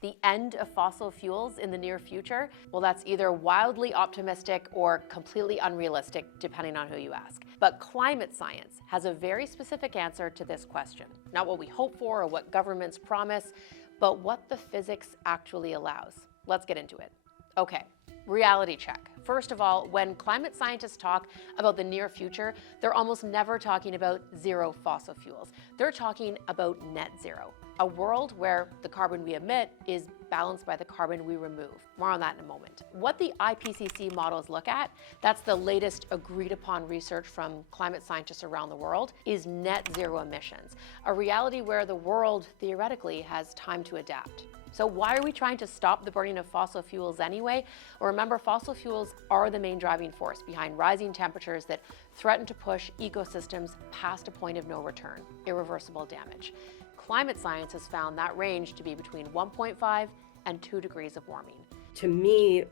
The end of fossil fuels in the near future? Well, that's either wildly optimistic or completely unrealistic, depending on who you ask. But climate science has a very specific answer to this question. Not what we hope for or what governments promise, but what the physics actually allows. Let's get into it. Okay, reality check. First of all, when climate scientists talk about the near future, they're almost never talking about zero fossil fuels. They're talking about net zero, a world where the carbon we emit is balanced by the carbon we remove. More on that in a moment. What the IPCC models look at, that's the latest agreed upon research from climate scientists around the world, is net zero emissions, a reality where the world theoretically has time to adapt. So why are we trying to stop the burning of fossil fuels anyway? Well, remember, fossil fuels are the main driving force behind rising temperatures that threaten to push ecosystems past a point of no return, irreversible damage. Climate science has found that range to be between 1.5 and 2 degrees of warming. To me,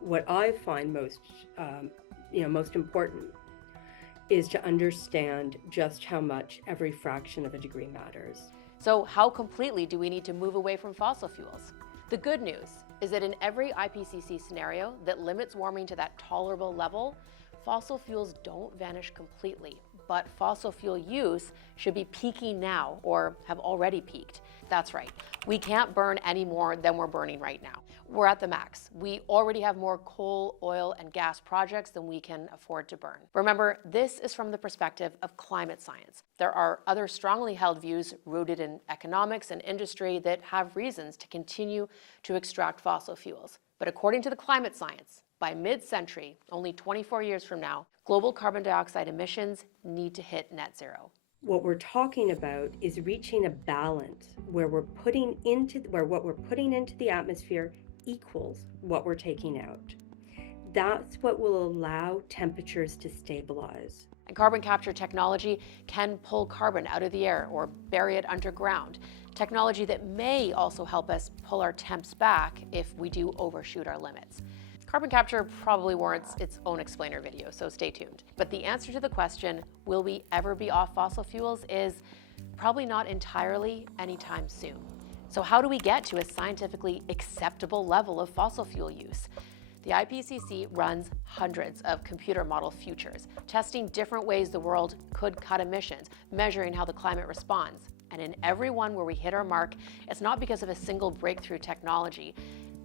what I find most important is to understand just how much every fraction of a degree matters. So how completely do we need to move away from fossil fuels? The good news is that in every IPCC scenario that limits warming to that tolerable level, fossil fuels don't vanish completely, but fossil fuel use should be peaking now or have already peaked. That's right, we can't burn any more than we're burning right now. We're at the max. We already have more coal, oil, and gas projects than we can afford to burn. Remember, this is from the perspective of climate science. There are other strongly held views rooted in economics and industry that have reasons to continue to extract fossil fuels. But according to the climate science, by mid-century, only 24 years from now, global carbon dioxide emissions need to hit net zero. What we're talking about is reaching a balance where what we're putting into the atmosphere equals what we're taking out. That's what will allow temperatures to stabilize. And carbon capture technology can pull carbon out of the air or bury it underground. Technology that may also help us pull our temps back if we do overshoot our limits. Carbon capture probably warrants its own explainer video, so stay tuned. But the answer to the question, will we ever be off fossil fuels, is probably not entirely anytime soon. So how do we get to a scientifically acceptable level of fossil fuel use? The IPCC runs hundreds of computer model futures, testing different ways the world could cut emissions, measuring how the climate responds. And in every one where we hit our mark, it's not because of a single breakthrough technology,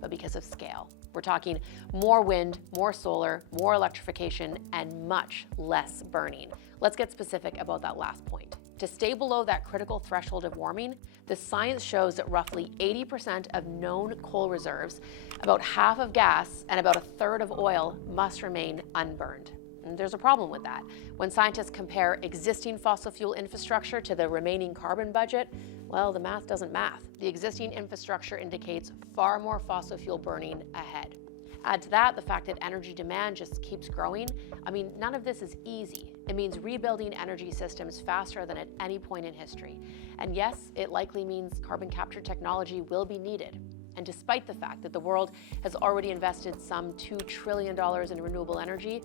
but because of scale. We're talking more wind, more solar, more electrification, and much less burning. Let's get specific about that last point. To stay below that critical threshold of warming, the science shows that roughly 80% of known coal reserves, about half of gas, and about a third of oil must remain unburned. And there's a problem with that. When scientists compare existing fossil fuel infrastructure to the remaining carbon budget, well, the math doesn't math. The existing infrastructure indicates far more fossil fuel burning ahead. Add to that the fact that energy demand just keeps growing. I mean, none of this is easy. It means rebuilding energy systems faster than at any point in history. And yes, it likely means carbon capture technology will be needed. And despite the fact that the world has already invested some $2 trillion in renewable energy,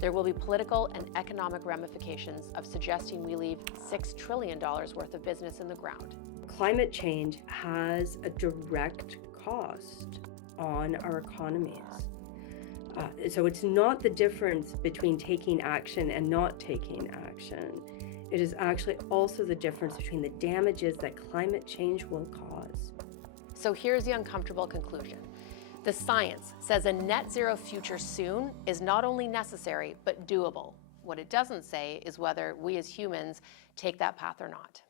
there will be political and economic ramifications of suggesting we leave $6 trillion worth of business in the ground. Climate change has a direct cost on our economies. So it's not the difference between taking action and not taking action. It is actually also the difference between the damages that climate change will cause. So here's the uncomfortable conclusion. The science says a net zero future soon is not only necessary, but doable. What it doesn't say is whether we as humans take that path or not.